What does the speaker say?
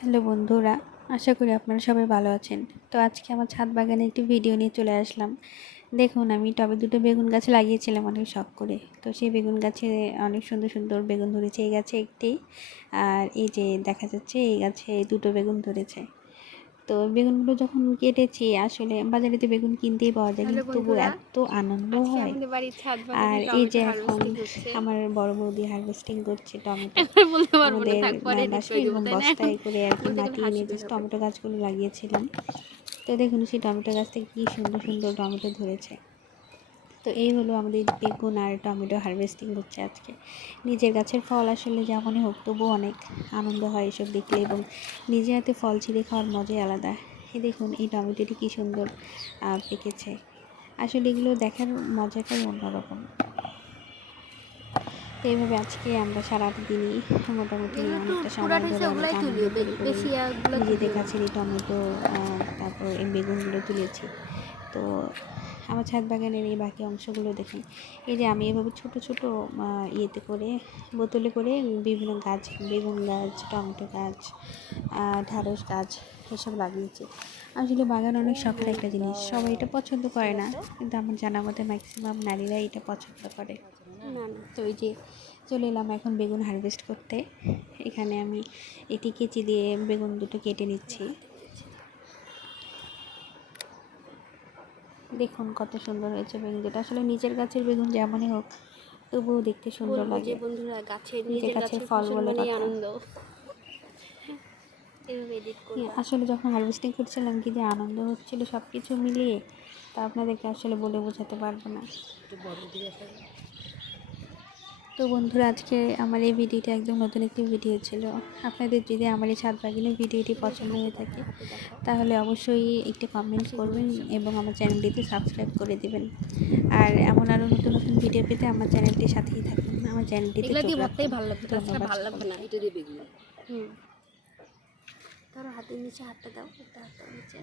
Hello বন্ধুরা, আশা করি আপনারা সবাই ভালো আছেন। তো আজকে আমার ছাদ বাগানে একটি ভিডিও নিয়ে চলে আসলাম। দেখুন, আমি টবে দুটো বেগুন গাছ লাগিয়েছিলাম অনেক শখ করে। তো সেই বেগুন গাছে অনেক সুন্দর সুন্দর বেগুন ধরেছে। এই গাছে একটি, আর এই যে দেখা যাচ্ছে এই গাছে দুটো বেগুন ধরেছে। তো বেগুনগুলো যখন কেটেছি, আসলে বাজারে তো বেগুন কিনতেই পাওয়া যায়, কিন্তু তবু এত আনন্দ হয়। আর এই যে এখন আমার বড় বৌদি হারভেস্টিং করছে টমেটো। আমাদের বাসায় এরকম বস্তায় করে আর কি মাটি এনে জাস্ট টমেটো গাছগুলো লাগিয়েছিলাম। তো দেখুন, সেই টমেটো গাছ থেকে কী সুন্দর সুন্দর টমেটো ধরেছে। তো এই হলো আমাদের বেগুন আর টমেটো হারভেস্টিং হচ্ছে আজকে। নিজের গাছের ফল আসলে যেমনই হোক, তবুও অনেক আনন্দ হয় এসব দেখলে, এবং নিজে হাতে ফল ছিঁড়ে খাওয়ার মজাই আলাদা। এই দেখুন, এই টমেটোটি কী সুন্দর পেকেছে। আসলে এগুলো দেখার মজাটাই অন্যরকম। তো এইভাবে আজকে আমরা সারাটা দিনই মোটামুটি অনেকটা সময় ধরে অনেক আনন্দ করে নিজেদের গাছের এই টমেটো, তারপর এই বেগুনগুলো তুলেছি। তো আমার ছাদ বাগানের এই বাকি অংশগুলো দেখুন। এই যে আমি এভাবে ছোট ছোট ইয়েতে করে, বোতলে করে বিভিন্ন গাছ, বেগুন গাছ, টমেটো গাছ, ঢ্যাঁড়স গাছ এসব লাগিয়েছি। আসলে বাগান অনেক শখের একটা জিনিস। সবাই এটা পছন্দ করে না, কিন্তু আমার জানা মতে ম্যাক্সিমাম নারীরা এটা পছন্দ করে। তো এই যে চলে এলাম এখন বেগুন হারভেস্ট করতে। এখানে আমি এটি কেচি দিয়ে বেগুন দুটো কেটে নিচ্ছি। দেখুন কত সুন্দর হয়েছে বেগুন দুটো। আসলে নিজের গাছের বেগুন যেমনই হোক, তবুও দেখতে সুন্দর লাগে। বন্ধুরা, নিজের গাছের ফল বলে কথা। আসলে যখন হারভেস্টিং করছিলাম, কি যে আনন্দ হচ্ছিল সব কিছু মিলিয়ে, তা আপনাদেরকে আসলে বলে বোঝাতে পারবো না। তো বন্ধুরা, আজকে আমার এই ভিডিওটা একদম নতুন একটি ভিডিও ছিল। আপনাদের যদি আমার এই ছাদ বাগানের ভিডিওটি পছন্দ হয়ে থাকে, তাহলে অবশ্যই একটি কমেন্ট করবেন এবং আমার চ্যানেলটিতে সাবস্ক্রাইব করে দেবেন। আর এমন আরও নতুন নতুন ভিডিও পেতে আমার চ্যানেলটির সাথেই থাকুন, আমার চ্যানেলটিতে চোখ রাখুন। ধরো হাতের নিচে হাতটা দাও, একটা হাতটা নিচে।